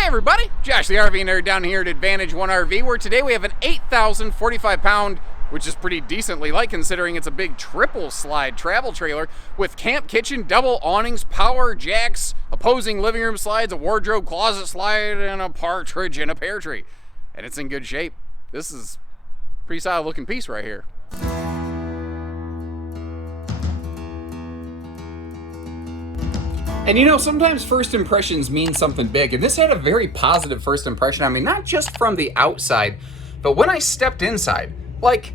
Hey everybody, Josh the RV Nerd down here at Advantage One RV, where today we have an 8,045 pound, which is pretty decently light considering it's a big triple slide travel trailer with camp kitchen, double awnings, power jacks, opposing living room slides, a wardrobe closet slide, and a partridge in a pear tree. And it's in good shape. This is a pretty solid looking piece right here. And you know, sometimes first impressions mean something big, and this had a very positive first impression on me, not just from the outside, but when I stepped inside, like,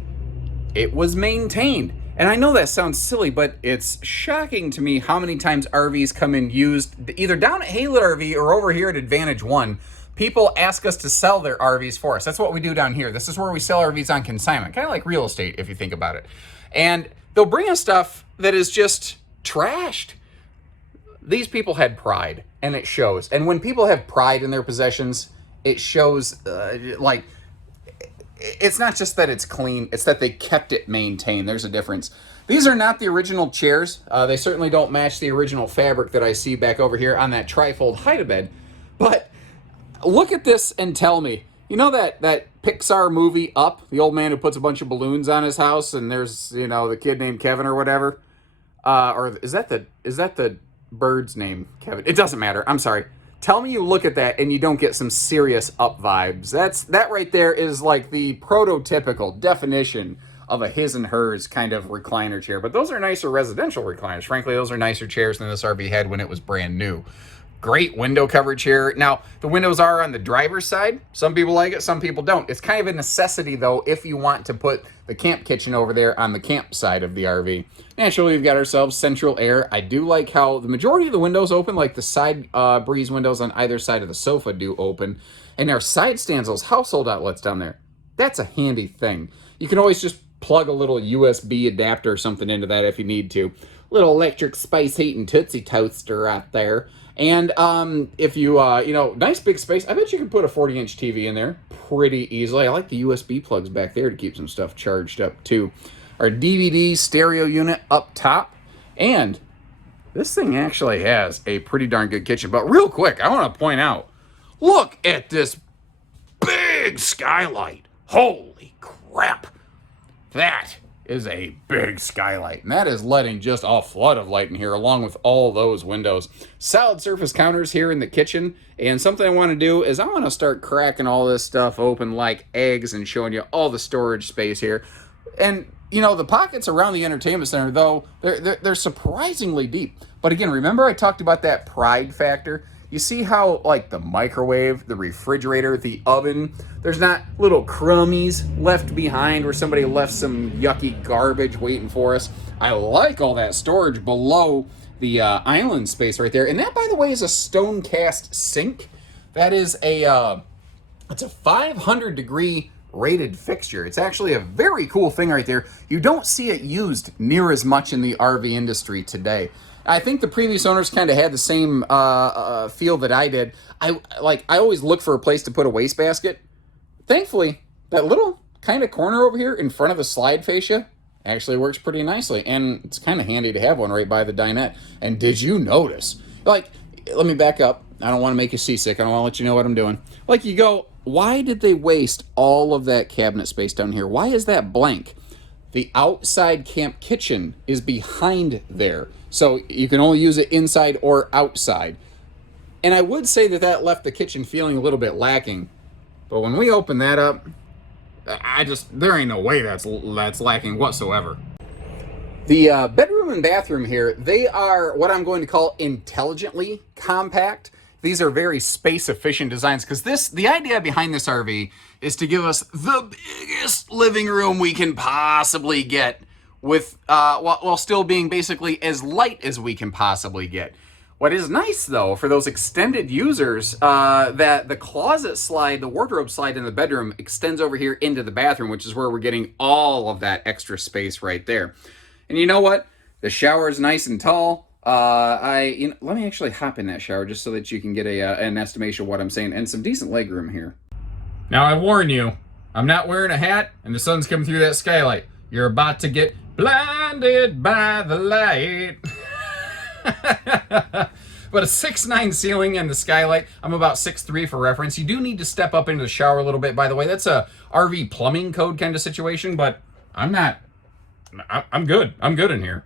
it was maintained. And I know that sounds silly, but it's shocking to me how many times RVs come in used, either down at Haylet RV or over here at Advantage One. People ask us to sell their RVs for us. That's what we do down here. This is where we sell RVs on consignment, kind of like real estate if you think about it. And they'll bring us stuff that is just trashed. These people had pride, and it shows. And when people have pride in their possessions, it shows, like, it's not just that it's clean, it's that they kept it maintained. There's a difference. These are not the original chairs. They certainly don't match the original fabric that I see back over here on that trifold hide-a-bed. But look at this and tell me, you know that Pixar movie Up, the old man who puts a bunch of balloons on his house, and there's, you know, the kid named Kevin or whatever? Or is that the bird's name, Kevin? It doesn't matter. I'm sorry. Tell me you look at that and you don't get some serious Up vibes. That right there is like the prototypical definition of a his and hers kind of recliner chair. But those are nicer residential recliners. Frankly, those are nicer chairs than this RV had when it was brand new. Great window coverage here. Now, the windows are on the driver's side. Some people like it, some people don't. It's kind of a necessity, though, if you want to put the camp kitchen over there on the camp side of the RV. Naturally, we've got ourselves central air. I do like how the majority of the windows open, like the side breeze windows on either side of the sofa do open. And our side stands, those household outlets down there, that's a handy thing. You can always just plug a little USB adapter or something into that if you need to. Little electric spice heating Tootsie Toaster right there. And if you, you know, nice big space. I bet you could put a 40-inch TV in there pretty easily. I like the USB plugs back there to keep some stuff charged up too. Our DVD stereo unit up top. And this thing actually has a pretty darn good kitchen. But real quick, I want to point out, look at this big skylight. Holy crap. That is a big skylight, and that is letting just a flood of light in here along with all those windows. Solid surface counters here in the kitchen, and something I want to do is I want to start cracking all this stuff open like eggs and showing you all the storage space here. And you know, the pockets around the entertainment center, though, they're surprisingly deep. But again, remember I talked about that pride factor? You see how, like, the microwave, the refrigerator, the oven, there's not little crummies left behind where somebody left some yucky garbage waiting for us. I like all that storage below the island space right there. And that, by the way, is a stone cast sink. That is it's a 500-degree rated fixture. It's actually a very cool thing right there. You don't see it used near as much in the RV industry today. I think the previous owners kind of had the same feel that I did. I always look for a place to put a wastebasket. Thankfully, that little kind of corner over here in front of the slide fascia actually works pretty nicely. And it's kind of handy to have one right by the dinette. And did you notice? Like, let me back up. I don't want to make you seasick. I don't want to let you know what I'm doing. Like, you go, why did they waste all of that cabinet space down here? Why is that blank? The outside camp kitchen is behind there. So you can only use it inside or outside. And I would say that left the kitchen feeling a little bit lacking. But when we open that up, there ain't no way that's lacking whatsoever. The bedroom and bathroom here, they are what I'm going to call intelligently compact. These are very space-efficient designs because the idea behind this RV is to give us the biggest living room we can possibly get with while still being basically as light as we can possibly get. What is nice, though, for those extended users, that the closet slide, the wardrobe slide in the bedroom extends over here into the bathroom, which is where we're getting all of that extra space right there. And you know what? The shower is nice and tall. Let me actually hop in that shower just so that you can get an estimation of what I'm saying, and some decent leg room here. Now, I warn you, I'm not wearing a hat, and the sun's coming through that skylight. You're about to get blinded by the light. But a 6'9" ceiling and the skylight. I'm about 6'3" for reference. You do need to step up into the shower a little bit, by the way. That's a RV plumbing code kind of situation, but I'm good. I'm good in here.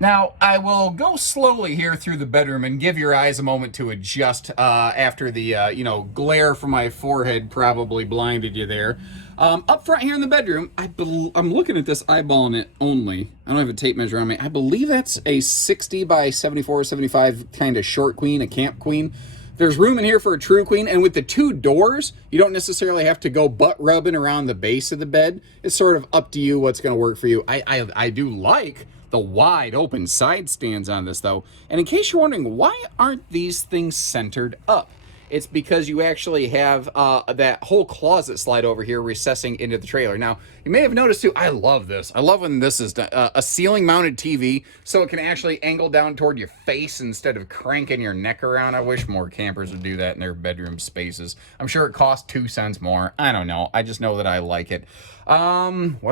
Now, I will go slowly here through the bedroom and give your eyes a moment to adjust after the, glare from my forehead probably blinded you there. Up front here in the bedroom, I'm looking at this, eyeballing it only. I don't have a tape measure on me. I believe that's a 60 by 74, 75 kind of short queen, a camp queen. There's room in here for a true queen, and with the 2 doors, you don't necessarily have to go butt rubbing around the base of the bed. It's sort of up to you what's going to work for you. I do like the wide open side stands on this though. And in case you're wondering, why aren't these things centered up? It's because you actually have that whole closet slide over here recessing into the trailer. Now, you may have noticed too, I love this. I love when this is done, a ceiling mounted TV so it can actually angle down toward your face instead of cranking your neck around. I wish more campers would do that in their bedroom spaces. I'm sure it costs 2 cents more. I don't know. I just know that I like it. What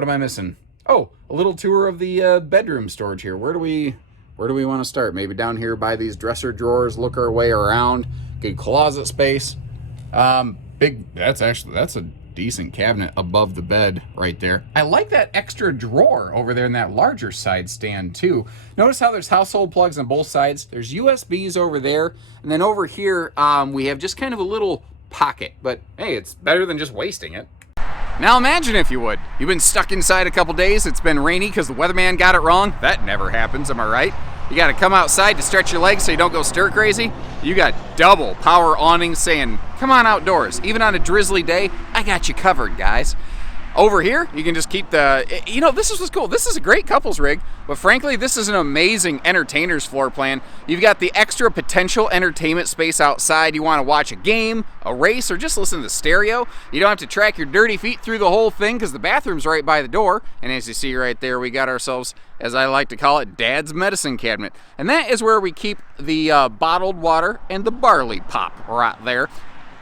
am I missing? Oh, a little tour of the bedroom storage here. Where do we want to start? Maybe down here by these dresser drawers, look our way around. Good closet space. That's a decent cabinet above the bed right there. I like that extra drawer over there in that larger side stand too. Notice how there's household plugs on both sides. There's USBs over there. And then over here, we have just kind of a little pocket, but hey, it's better than just wasting it. Now imagine, if you would, you've been stuck inside a couple days, it's been rainy because the weatherman got it wrong. That never happens, am I right? You gotta come outside to stretch your legs so you don't go stir crazy. You got double power awnings saying, come on outdoors. Even on a drizzly day, I got you covered, guys. Over here, you can just keep this is what's cool. This is a great couples rig, but frankly, this is an amazing entertainer's floor plan. You've got the extra potential entertainment space outside. You want to watch a game, a race, or just listen to the stereo. You don't have to track your dirty feet through the whole thing because the bathroom's right by the door. And as you see right there, we got ourselves, as I like to call it, Dad's medicine cabinet. And that is where we keep the bottled water and the barley pop right there.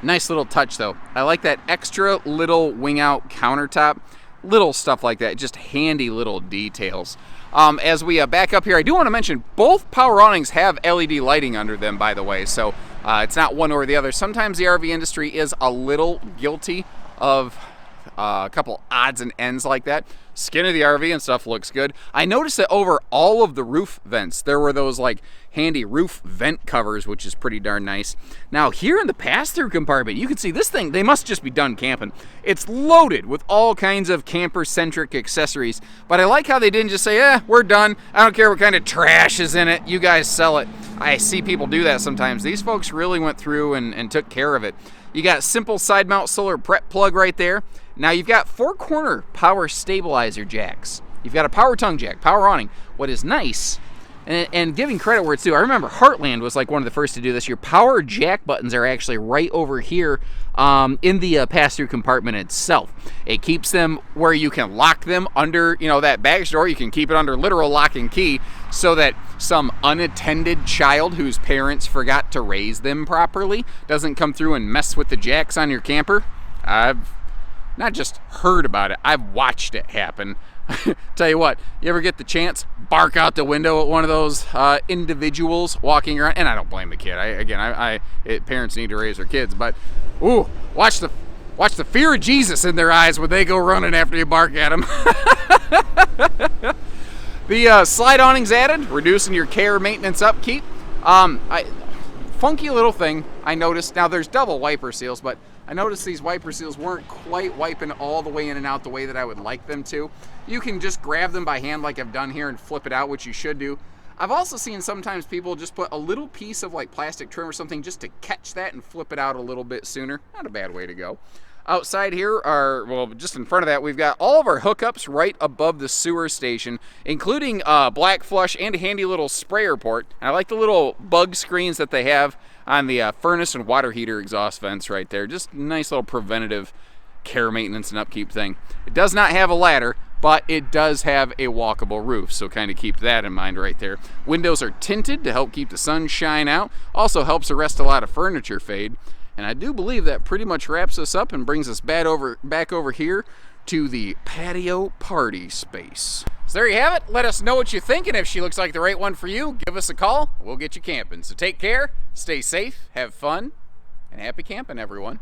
Nice little touch though. I like that extra little wing out countertop. Little stuff like that, just handy little details. As we back up here, I do want to mention both power awnings have LED lighting under them, by the way, so it's not one or the other. Sometimes the RV industry is a little guilty of a couple odds and ends like that. Skin of the RV and stuff looks good. I noticed that over all of the roof vents, there were those like handy roof vent covers, which is pretty darn nice. Now here in the pass-through compartment, you can see this thing, they must just be done camping. It's loaded with all kinds of camper-centric accessories, but I like how they didn't just say, we're done. I don't care what kind of trash is in it. You guys sell it. I see people do that sometimes. These folks really went through and took care of it. You got simple side mount solar prep plug right there. Now you've got 4-corner power stabilizer jacks. You've got a power tongue jack, power awning. What is nice, and giving credit where it's due, I remember Heartland was like one of the first to do this. Your power jack buttons are actually right over here in the pass-through compartment itself. It keeps them where you can lock them under, that baggage door. You can keep it under literal lock and key so that some unattended child whose parents forgot to raise them properly doesn't come through and mess with the jacks on your camper. I've not just heard about it, I've watched it happen. Tell you what, you ever get the chance, bark out the window at one of those individuals walking around, and I don't blame the kid. Parents need to raise their kids, but ooh, watch the fear of Jesus in their eyes when they go running after you bark at them. The slide awning's added, reducing your care, maintenance, upkeep. Funky little thing I noticed. Now there's double wiper seals, but I noticed these wiper seals weren't quite wiping all the way in and out the way that I would like them to. You can just grab them by hand like I've done here and flip it out, which you should do. I've also seen sometimes people just put a little piece of like plastic trim or something just to catch that and flip it out a little bit sooner. Not a bad way to go. Outside here just in front of that, we've got all of our hookups right above the sewer station, including black flush and a handy little sprayer port. And I like the little bug screens that they have on the furnace and water heater exhaust vents right there. Just nice little preventative care, maintenance, and upkeep thing. It does not have a ladder, but it does have a walkable roof, so kind of keep that in mind right there. Windows are tinted to help keep the sunshine out. Also helps arrest a lot of furniture fade. And I do believe that pretty much wraps us up and brings us back over here to the patio party space. So there you have it. Let us know what you think, and if she looks like the right one for you, give us a call. We'll get you camping. So take care, stay safe, have fun, and happy camping, everyone.